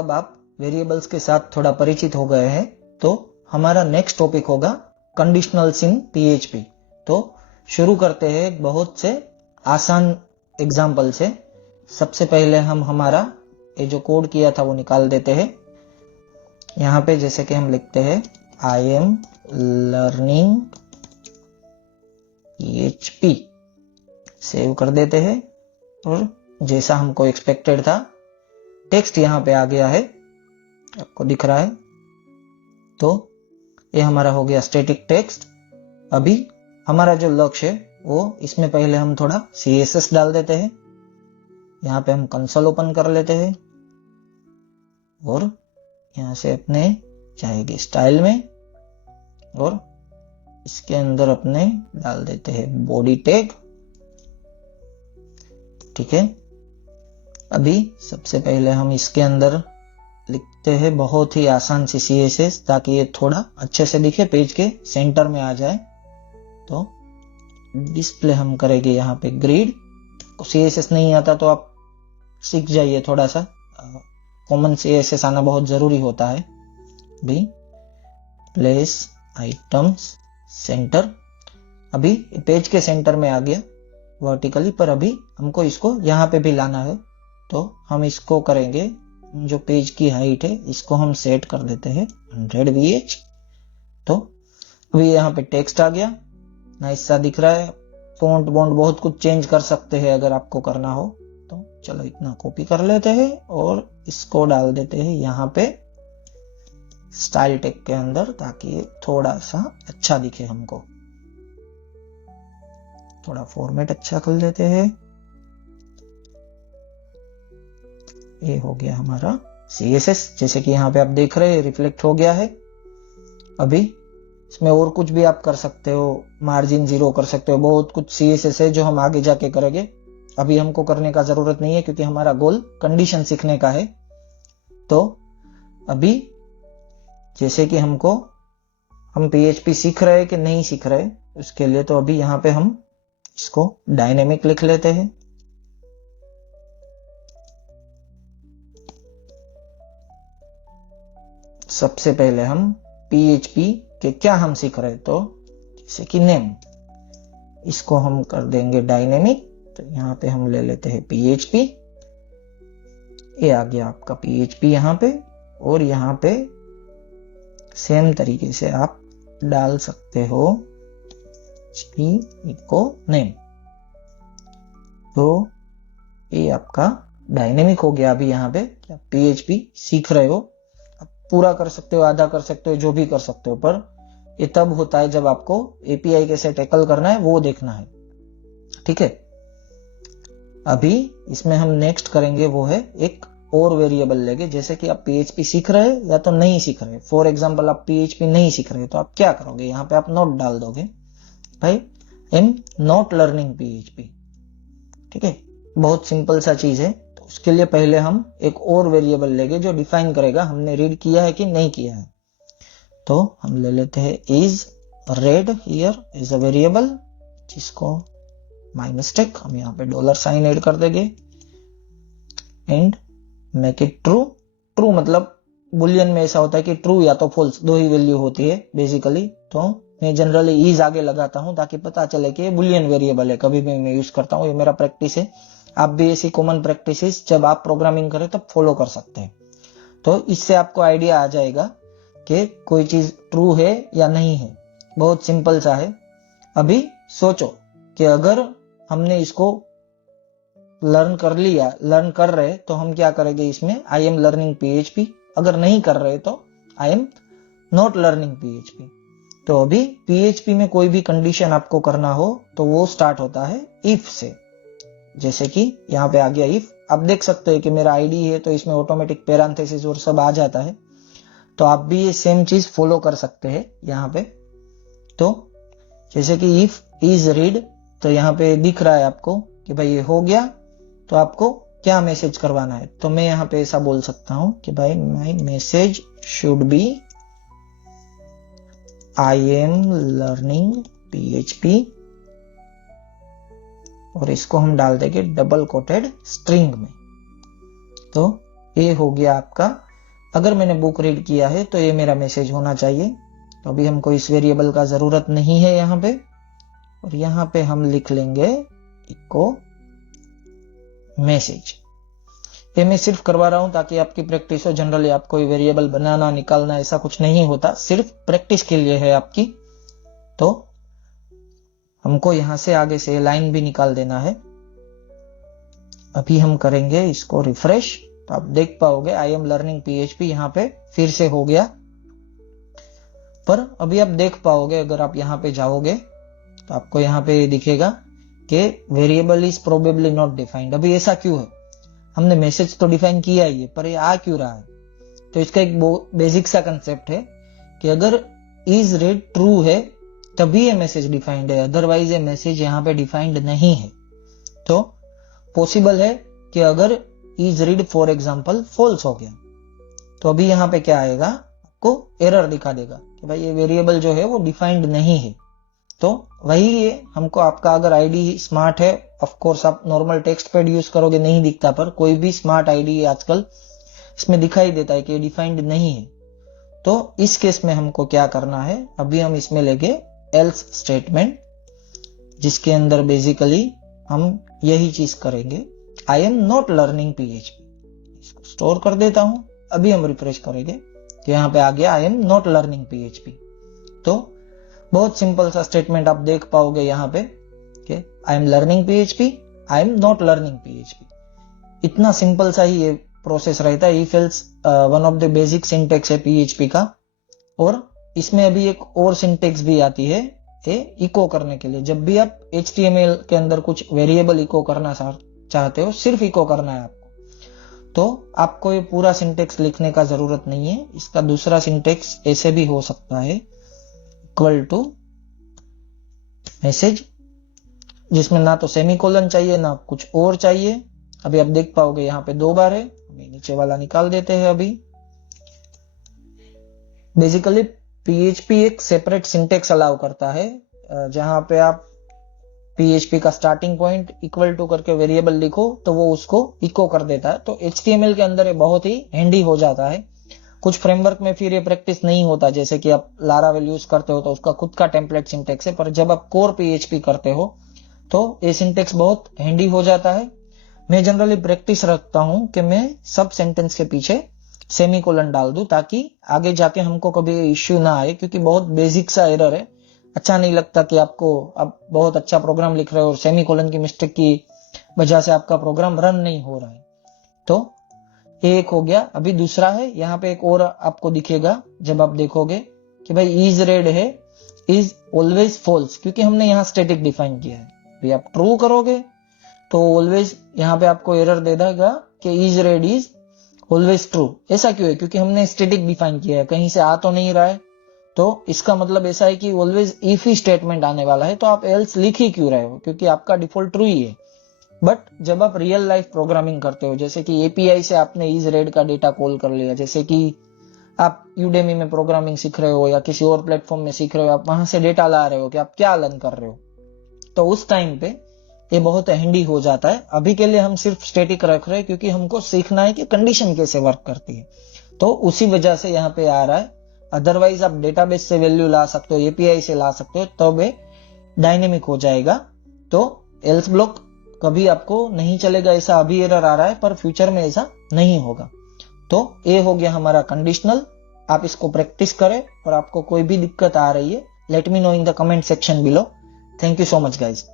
अब आप वेरिएबल्स के साथ थोड़ा परिचित हो गए हैं, तो हमारा नेक्स्ट टॉपिक होगा कंडीशनल्स इन पीएचपी। तो शुरू करते हैं एक बहुत से आसान एग्जाम्पल से। सबसे पहले हम हमारा ये जो कोड किया था वो निकाल देते हैं। यहाँ पे जैसे कि हम लिखते हैं आई एम लर्निंग पीएचपी, सेव कर देते हैं और जैसा हमको एक्सपेक्टेड था टेक्स्ट यहाँ पे आ गया है, आपको दिख रहा है। तो ये हमारा हो गया स्टैटिक टेक्स्ट। अभी हमारा जो लक्ष्य है वो इसमें पहले हम थोड़ा CSS डाल देते हैं। यहाँ पे हम कंसोल ओपन कर लेते हैं और यहाँ से अपने जाएगी स्टाइल में और इसके अंदर अपने डाल देते हैं बॉडी टैग। ठीक है, अभी सबसे पहले हम इसके अंदर लिखते हैं बहुत ही आसान सी CSS, ताकि ये थोड़ा अच्छे से दिखे, पेज के सेंटर में आ जाए। तो डिस्प्ले हम करेंगे यहाँ पे ग्रिड। CSS नहीं आता तो आप सीख जाइए, थोड़ा सा कॉमन CSS आना बहुत जरूरी होता है। भी प्लेस आइटम्स सेंटर, अभी पेज के सेंटर में आ गया वर्टिकली, पर अभी हमको इसको यहाँ पे भी लाना है। तो हम इसको करेंगे, जो पेज की हाइट है इसको हम सेट कर देते हैं 100 VH। तो अभी यहाँ पे टेक्स्ट आ गया, नाइस सा दिख रहा है। फॉन्ट बॉन्ट बहुत कुछ चेंज कर सकते हैं अगर आपको करना हो तो। चलो इतना कॉपी कर लेते हैं और इसको डाल देते हैं यहाँ पे स्टाइल टैग के अंदर, ताकि थोड़ा सा अच्छा दिखे हमको। थोड़ा फॉर्मेट अच्छा कर लेते हैं। ये हो गया हमारा CSS, जैसे कि यहाँ पे आप देख रहे हैं रिफ्लेक्ट हो गया है। अभी इसमें और कुछ भी आप कर सकते हो, मार्जिन 0 कर सकते हो, बहुत कुछ CSS है जो हम आगे जाके करेंगे। अभी हमको करने का जरूरत नहीं है क्योंकि हमारा गोल कंडीशन सीखने का है। तो अभी जैसे कि हम PHP सीख रहे हैं कि नहीं सीख रहे उसके लिए, तो अभी यहाँ पे हम इसको डायनेमिक लिख लेते हैं। सबसे पहले हम PHP के क्या हम सीख रहे हैं, तो जैसे कि नेम, इसको हम कर देंगे डायनेमिक। तो यहाँ पे हम ले लेते हैं PHP, ये आ गया आपका PHP यहाँ पे। और यहाँ पे सेम तरीके से आप डाल सकते हो PHP इको नेम। तो ये आपका डायनेमिक हो गया। अभी यहाँ पे PHP सीख रहे हो, पूरा कर सकते हो, आधा कर सकते हो, जो भी कर सकते हो, पर ये तब होता है जब आपको API कैसे टैकल करना है वो देखना है। ठीक है, अभी इसमें हम नेक्स्ट करेंगे वो है एक और वेरिएबल लेंगे। जैसे कि आप PHP सीख रहे हैं या तो नहीं सीख रहे, फॉर एग्जांपल आप PHP नहीं सीख रहे तो आप क्या करोगे, यहाँ पे आप नोट डाल दोगे, भाई एम नॉट लर्निंग PHP। ठीक है, बहुत सिंपल सा चीज है। तो उसके लिए पहले हम एक और वेरिएबल लेंगे जो डिफाइन करेगा हमने रीड किया है कि नहीं किया है। तो हम ले लेते हैं is red here is a variable, जिसको -टेक हम यहाँ पे $साइन ऐड कर देंगे and make it true. True मतलब बुलियन में ऐसा होता है कि ट्रू या तो फॉल्स, दो ही वैल्यू होती है बेसिकली। तो मैं जनरली इज आगे लगाता हूं ताकि पता चले कि ये बुलियन वेरिएबल है, कभी भी मैं यूज करता हूं, ये मेरा प्रैक्टिस है। आप भी ऐसी कॉमन प्रैक्टिसेस जब आप प्रोग्रामिंग करें तब फॉलो कर सकते हैं। तो इससे आपको आइडिया आ जाएगा कि कोई चीज ट्रू है या नहीं है। बहुत सिंपल सा है। अभी सोचो कि अगर हमने इसको लर्न कर रहे तो हम क्या करेंगे, इसमें आई एम लर्निंग PHP। अगर नहीं कर रहे तो आई एम नॉट लर्निंग PHP। तो अभी PHP में कोई भी कंडीशन आपको करना हो तो वो स्टार्ट होता है इफ से। जैसे कि यहाँ पे आ गया इफ, आप देख सकते हैं कि मेरा आईडी है तो इसमें ऑटोमेटिक पैरेंथेसिस और सब आ जाता है। तो आप भी ये सेम चीज फॉलो कर सकते हैं यहाँ पे। तो जैसे कि इफ इज रीड, तो यहाँ पे दिख रहा है आपको कि भाई ये हो गया, तो आपको क्या मैसेज करवाना है। तो मैं यहाँ पे ऐसा बोल सकता हूं कि भाई my message should be I am learning PHP, और इसको हम डाल देंगे डबल कोटेड स्ट्रिंग में। तो ये हो गया आपका अगर मैंने बुक रीड किया है तो ये मेरा मैसेज होना चाहिए। तो अभी हमको इस वेरिएबल का जरूरत नहीं है यहाँ पे, और यहाँ पे हम लिख लेंगे इको मैसेज। ये मैं सिर्फ करवा रहा हूं ताकि आपकी प्रैक्टिस हो। जनरली आपको वेरिएबल बनाना निकालना ऐसा कुछ नहीं होता, सिर्फ प्रैक्टिस के लिए है आपकी। तो हमको यहां से आगे से लाइन भी निकाल देना है। अभी हम करेंगे इसको रिफ्रेश, तो आप देख पाओगे आई एम लर्निंग PHP यहाँ पे फिर से हो गया। पर अभी आप देख पाओगे, अगर आप यहाँ पे जाओगे तो आपको यहाँ पे दिखेगा कि variable is probably not defined. अभी ऐसा क्यों है? हमने मैसेज तो डिफाइन किया ही है, पर ये आ क्यों रहा है? तो इसका एक बेसिक सा कंसेप्ट है कि अगर इज रीड ट्रू है तभी ये मैसेज डिफाइंड है, अदरवाइज ये मैसेज यहाँ पे डिफाइंड नहीं है। तो पॉसिबल है कि अगर is read for example false हो गया तो अभी यहाँ पे क्या आएगा, आपको एरर दिखा देगा कि भाई ये वेरिएबल जो है वो डिफाइंड नहीं है। तो वही है हमको, आपका अगर आईडी स्मार्ट है, ऑफ कोर्स आप नॉर्मल टेक्स्ट पैड यूज करोगे नहीं दिखता, पर कोई भी स्मार्ट आईडी आजकल इसमें दिखाई देता है कि डिफाइंड नहीं है। तो इस केस में हमको क्या करना है, अभी हम इसमें लेंगे एल्स स्टेटमेंट, जिसके अंदर बेसिकली हम यही चीज करेंगे, आई एम नॉट लर्निंग PHP। इसको स्टोर कर देता हूं। अभी हम रिफ्रेश करेंगे तो यहाँ पे आ गया आई एम नॉट लर्निंग PHP। तो बहुत सिंपल सा स्टेटमेंट आप देख पाओगे यहाँ पे कि I am learning PHP, I am not learning PHP। इतना सिंपल सा ही ये प्रोसेस रहता है। If else one of the basic syntax है PHP का, और इसमें अभी एक और सिंटेक्स भी आती है इको करने के लिए। जब भी आप HTML के अंदर कुछ वेरिएबल इको करना चाहते हो, सिर्फ इको करना है आपको, तो आपको ये पूरा सिंटेक्स लिखने का जरूरत नहीं है। इसका दूसरा सिंटेक्स ऐसे भी हो सकता है, इक्वल टू मैसेज, जिसमें ना तो सेमीकोलन चाहिए ना कुछ और चाहिए। अभी आप देख पाओगे यहाँ पे 2 बार है, नीचे वाला निकाल देते हैं। अभी बेसिकली PHP एक सेपरेट सिंटेक्स अलाउ करता है, जहां पे आप PHP का स्टार्टिंग पॉइंट इक्वल टू करके वेरिएबल लिखो तो वो उसको इको कर देता है। तो HTML के अंदर ये बहुत ही हैंडी हो जाता है। कुछ फ्रेमवर्क में फिर ये प्रैक्टिस नहीं होता, जैसे कि आप लारावेल यूज करते हो तो उसका खुद का टेम्पलेट सिंटेक्स है, पर जब आप कोर PHP करते हो तो ये सिंटेक्स बहुत हैंडी हो जाता है। मैं जनरली प्रैक्टिस रखता हूं कि मैं सब सेंटेंस के पीछे सेमीकोलन डाल दूं, ताकि आगे जाके हमको कभी इश्यू ना आए, क्योंकि बहुत बेसिक सा एरर है। अच्छा नहीं लगता कि आपको आप बहुत अच्छा प्रोग्राम लिख रहे हो और सेमीकोलन की मिस्टेक की वजह से आपका प्रोग्राम रन नहीं हो रहा है। तो एक हो गया। अभी दूसरा है, यहाँ पे एक और आपको दिखेगा जब आप देखोगे कि भाई इज रेड है, इज ऑलवेज फॉल्स, क्योंकि हमने यहाँ स्टैटिक डिफाइन किया है। भाई आप ट्रू करोगे तो ऑलवेज यहाँ पे आपको एरर दे देगा कि is red is always true. ऐसा क्यों है? क्योंकि हमने स्टैटिक डिफाइन किया है, कहीं से आ तो नहीं रहा है। तो इसका मतलब ऐसा है कि ऑलवेज इफ ही स्टेटमेंट आने वाला है, तो आप एल्स लिख ही क्यों रहे हो, क्योंकि आपका डिफॉल्ट ट्रू ही है। बट जब आप रियल लाइफ प्रोग्रामिंग करते हो, जैसे कि API से आपने इज रेड का डेटा कॉल कर लिया, जैसे कि आप यूडेमी में प्रोग्रामिंग सीख रहे हो या किसी और प्लेटफॉर्म में सीख रहे हो, आप वहां से डेटा ला रहे हो कि आप क्या लर्न कर रहे हो, तो उस टाइम पे ये बहुत हैंडी हो जाता है। अभी के लिए हम सिर्फ स्टैटिक रख रहे हैं, क्योंकि हमको सीखना है कि कंडीशन कैसे वर्क करती है, तो उसी वजह से यहाँ पे आ रहा है। अदरवाइज आप डेटाबेस से वैल्यू ला सकते हो, API से ला सकते हो, तब ये डायनेमिक हो जाएगा। तो एल्स ब्लॉक कभी आपको नहीं चलेगा। ऐसा अभी एरर आ रहा है, पर फ्यूचर में ऐसा नहीं होगा। तो ये हो गया हमारा कंडीशनल। आप इसको प्रैक्टिस करें, और आपको कोई भी दिक्कत आ रही है, let me know in the comment section below. Thank you so much guys.